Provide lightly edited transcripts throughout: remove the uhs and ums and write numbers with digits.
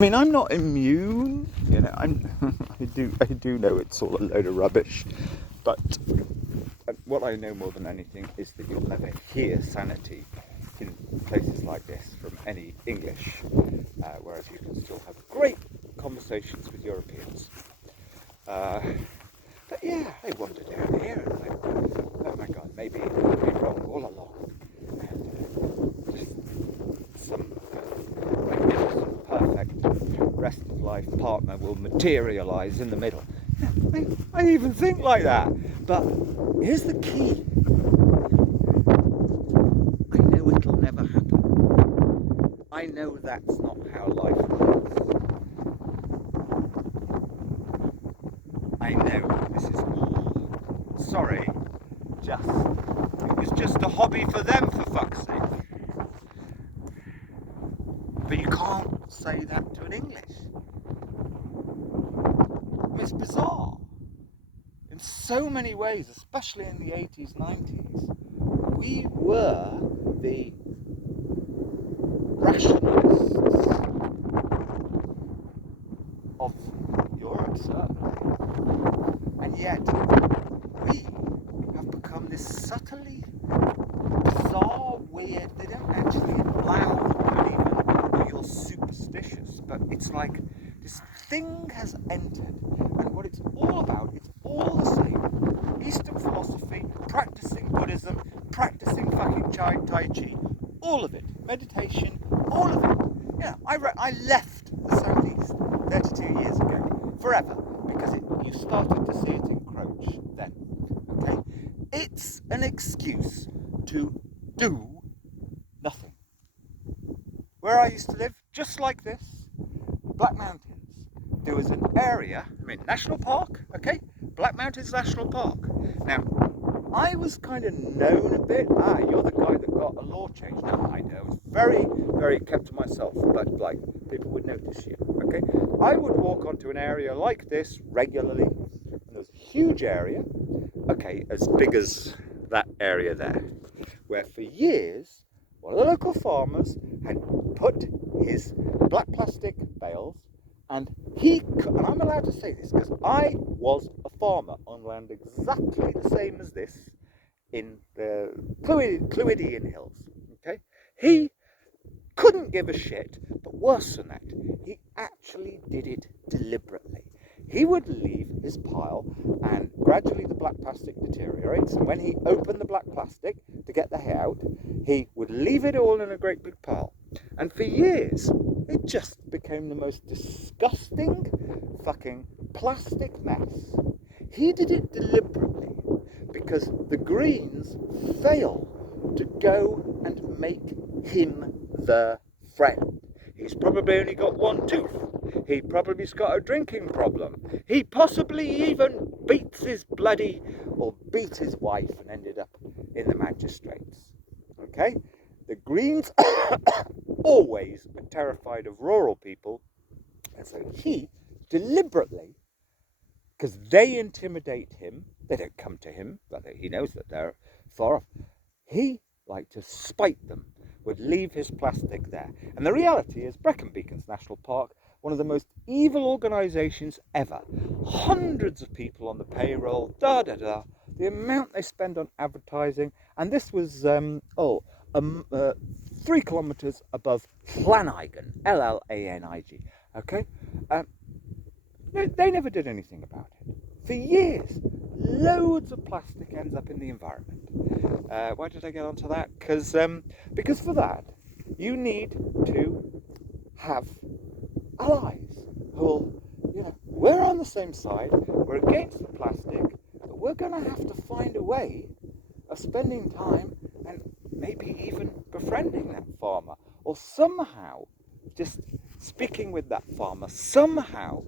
I mean, I'm not immune, you know. I do know it's all a load of rubbish, but what I know more than anything is that you'll never hear sanity in places like this from any English, whereas you can still have great conversations with Europeans. But yeah, I wandered down here and went, oh my God, maybe I've been wrong all along, and just some magnificent, perfect rest of life partner will materialise in the middle. I even think like that. But here's the key. I know it'll never happen. I know that's not how life works. I know this is all, sorry, it was just a hobby for them, for fuck's sake. But you can't say that to an English. I mean, it's bizarre. In so many ways, especially in the 80s, 90s, we were the rationalists of Europe, certainly. And yet, we have become this subtly bizarre, weird, they don't actually allow even that you're superstitious, but it's like this thing has entered, and what it's all about, it's all the same. Eastern philosophy, practicing Buddhism, practicing fucking Tai Chi, all of it, meditation, all of it. Yeah, I left the Southeast 32 years ago, forever, because you started to see it encroach then, okay? It's an excuse to do nothing. Where I used to live, just like this, Black Mountains, there was an area, National Park, okay? Black Mountains National Park. Now, I was kind of known a bit. You're the guy that got a law change. Now, I know, I was very, very kept to myself, but like, people would notice you, okay? I would walk onto an area like this regularly, and there was a huge area, okay, as big as that area there, where for years, one of the local farmers had put his black plastic bales, and and I'm allowed to say this because I was a farmer on land exactly the same as this in the Clwydian Hills, okay? He couldn't give a shit, but worse than that, he actually did it deliberately. He would leave his pile, and gradually the black plastic deteriorates, and when he opened the black plastic to get the hay out, he would leave it all in a great big pile. And for years, it just became the most disgusting fucking plastic mess. He did it deliberately because the Greens fail to go and make him the friend. He's probably only got one tooth. He probably's got a drinking problem. He possibly even beat his wife and ended up in the magistrates. Okay? The Greens always are terrified of rural people, and so he deliberately, because they intimidate him, they don't come to him, but he knows that they're far off, he, like to spite them, would leave his plastic there. And the reality is Brecon Beacons National Park, one of the most evil organisations ever. Hundreds of people on the payroll, the amount they spend on advertising, and this was 3 kilometres above Llanigen, Llanig, okay? They never did anything about it. For years, loads of plastic ends up in the environment. Why did I get onto that? Because for that, you need to have allies who will, we're on the same side, we're against the plastic, but we're going to have to find a way of spending time and maybe even befriending that farmer, or somehow just speaking with that farmer somehow,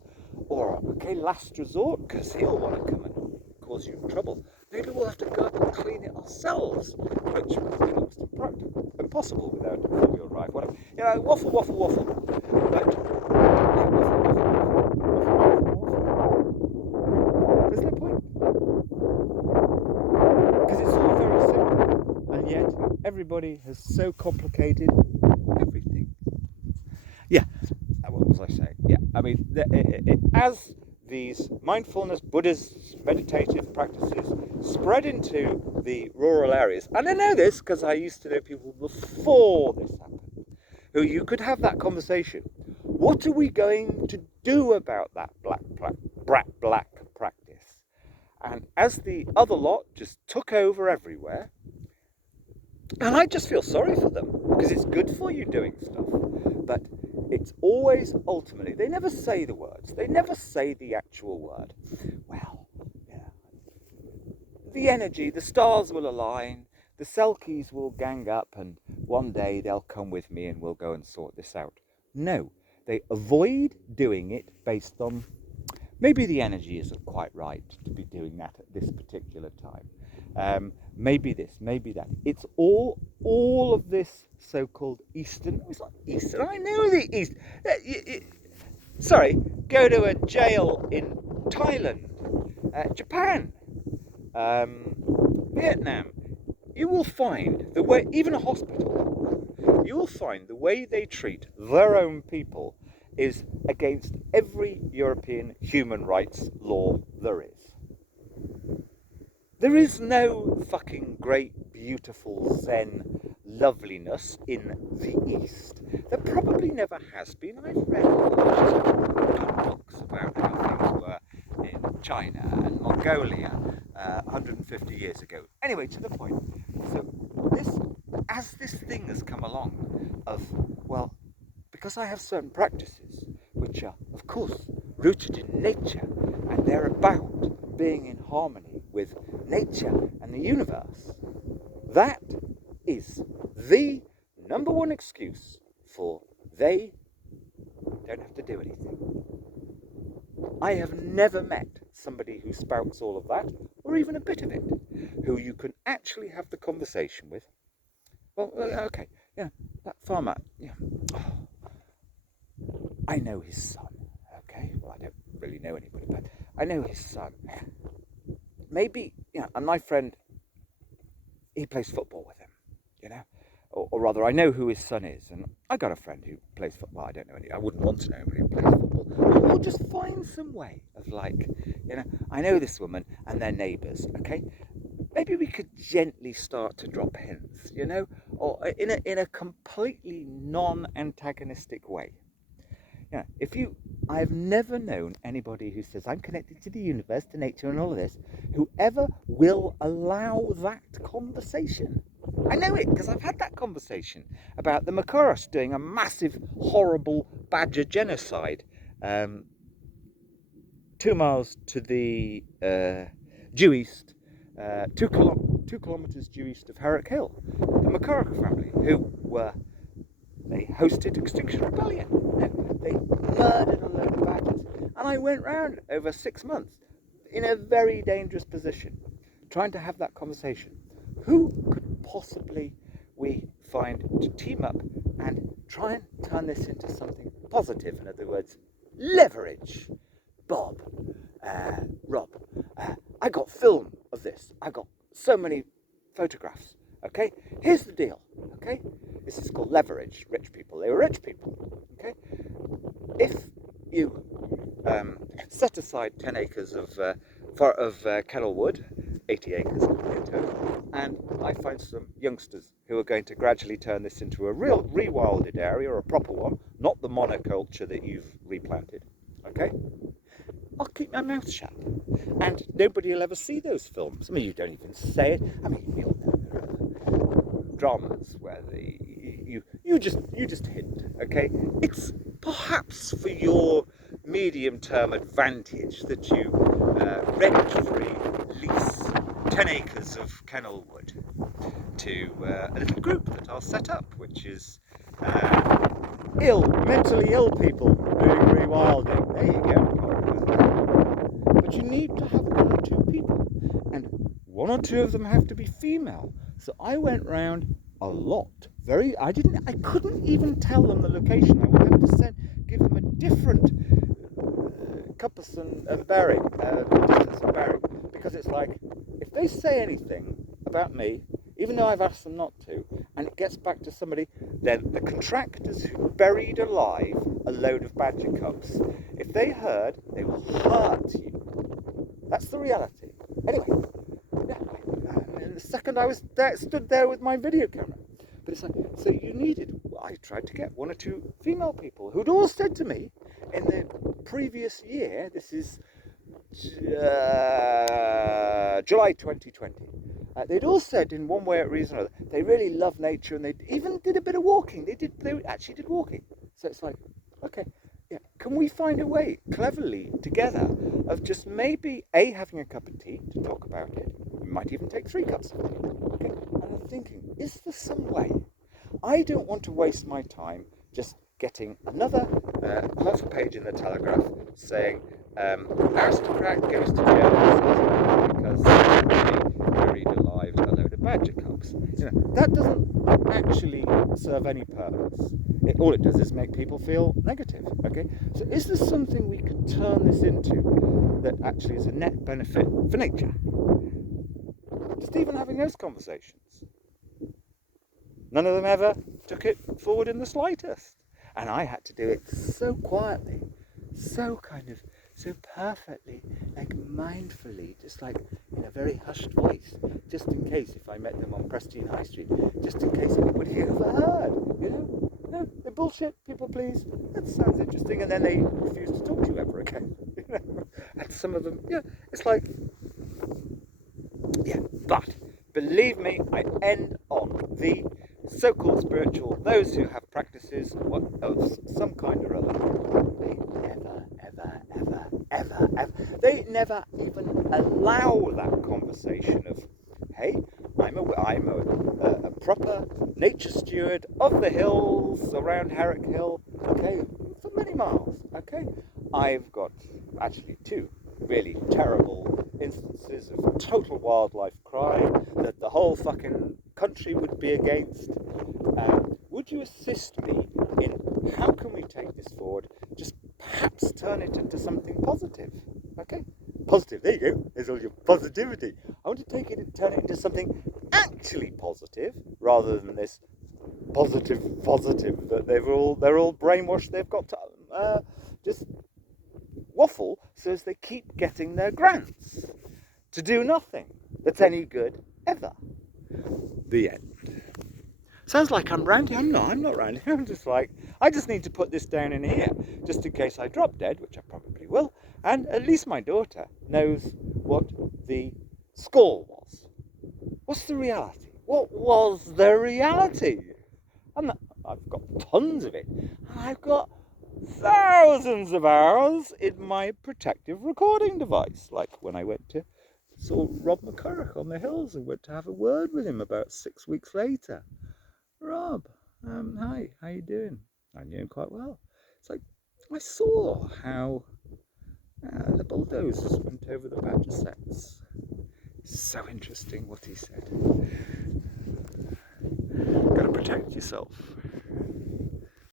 or last resort, because he'll want to come and cause you trouble. Maybe we'll have to go up and clean it ourselves, which would be almost impossible without a four-wheel drive. Whatever. Waffle. But there's no point, because it's all very simple, and yet everybody has so complicated everything. Yeah, what was I saying? yeah. I mean, as these mindfulness, Buddhist, meditative practices spread into the rural areas, and I know this because I used to know people before this happened, who you could have that conversation. What are we going to do about that black practice? And as the other lot just took over everywhere, and I just feel sorry for them because it's good for you doing stuff, but it's always ultimately, they never say the words, they never say the actual word. Well, yeah, the energy, the stars will align, the Selkies will gang up, and one day they'll come with me and we'll go and sort this out. No, they avoid doing it based on maybe the energy isn't quite right to be doing that at this particular time. Maybe this, maybe that. It's all of this so-called Eastern. It's not Eastern. I know the East. Sorry, go to a jail in Thailand, Japan, Vietnam. You will find the way, even a hospital, you will find the way they treat their own people is against every European human rights law there is. There is no fucking great, beautiful Zen loveliness in the East. There probably never has been. I've read good books about how things were in China and Mongolia 150 years ago. Anyway, to the point. So as this thing has come along of, well, because I have certain practices which are, of course, rooted in nature, and they're about being in harmony with nature and the universe. That is the number one excuse for they don't have to do anything. I have never met somebody who spouts all of that, or even a bit of it, who you can actually have the conversation with. Well, okay, yeah, that farmer, yeah. Oh, I know his son, okay? Well, I don't really know anybody, but I know his son. Maybe, and my friend, he plays football with him, or rather, I know who his son is, and I got a friend who plays football. I don't know any. I wouldn't want to know anybody who plays football. We'll just find some way of I know this woman and their neighbours, okay? Maybe we could gently start to drop hints, or in a completely non-antagonistic way. I've never known anybody who says, I'm connected to the universe, to nature and all of this, who ever will allow that conversation. I know it because I've had that conversation about the Makuras doing a massive, horrible badger genocide 2 miles to the due east, 2 kilometres due east of Herrick Hill. The Makura family, they hosted Extinction Rebellion. They murdered a load of badgers. And I went round over 6 months in a very dangerous position, trying to have that conversation. Who could possibly we find to team up and try and turn this into something positive? In other words, leverage. Bob, Rob, I got film of this. I got so many photographs. Okay, here's the deal. Okay, this is called leverage. Rich people, they were rich people. Okay, if you set aside 10 acres of kennel wood, 80 acres in total, and I find some youngsters who are going to gradually turn this into a real rewilded area, a proper one, not the monoculture that you've replanted. Okay, I'll keep my mouth shut, and nobody will ever see those films. I mean, you don't even say it. I mean, we all know there are dramas where you just hint. Okay, it's perhaps for your medium-term advantage that you rent-free lease 10 acres of kennel wood to a little group that I'll set up, which is mentally ill people doing rewilding. There you go. But you need to have 1 or 2 people, and 1 or 2 of them have to be female. So I went round a lot. I couldn't even tell them the location. I would have to give them a different compass and bearing, distance and bearing, because it's like, if they say anything about me, even though I've asked them not to, and it gets back to somebody, then the contractors who buried alive a load of badger cubs. If they herd, they will hurt you. That's the reality. Anyway, yeah, and the second I was there, stood there with my video camera. But it's like, so you needed, I tried to get 1 or 2 female people who'd all said to me in the previous year, this is July 2020, they'd all said in one way or reason or other, they really love nature, and they even did a bit of walking. They actually did walking. So it's like, okay, yeah, can we find a way cleverly together of just maybe having a cup of tea to talk about it? We might even take 3 cups of tea. Okay, and I'm thinking, is there some way? I don't want to waste my time just getting another half a page in the Telegraph saying aristocrat goes to jail because he buried alive a load of badger cubs. That doesn't actually serve any purpose. All it does is make people feel negative. Okay, so is there something we could turn this into that actually is a net benefit for nature? Just even having those conversations. None of them ever took it forward in the slightest. And I had to do it so quietly, so perfectly, like mindfully, just like in a very hushed voice, just in case if I met them on Preston High Street, just in case anybody overheard, No, they're bullshit, people please, that sounds interesting, and then they refuse to talk to you ever again, And some of them, it's like, but believe me, I end on the so-called spiritual, those who have practices of some kind or other, they never even allow that conversation of, hey, I'm a proper nature steward of the hills around Herrick Hill, okay, for many miles, okay. I've got actually 2 really terrible instances of total wildlife crime that the whole fucking country would be against. Would you assist me in how can we take this forward? Just perhaps turn it into something positive. Okay? Positive, there you go. There's all your positivity. I want to take it and turn it into something actually positive rather than this positive that they're all brainwashed. They've got to just waffle so as they keep getting their grants to do nothing that's any good ever. The end. Sounds like I'm ranting. I'm not ranting. I'm just like, I just need to put this down in here just in case I drop dead, which I probably will, and at least my daughter knows what the score was. What's the reality? What was the reality? I've got tons of it. I've got thousands of hours in my protective recording device, like when I went to saw Rob McCurrock on the hills and went to have a word with him about 6 weeks later. Rob, hi, how you doing? I knew him quite well. It's like, I saw how the bulldozers went over the badger sets. So interesting what he said. Got to protect yourself.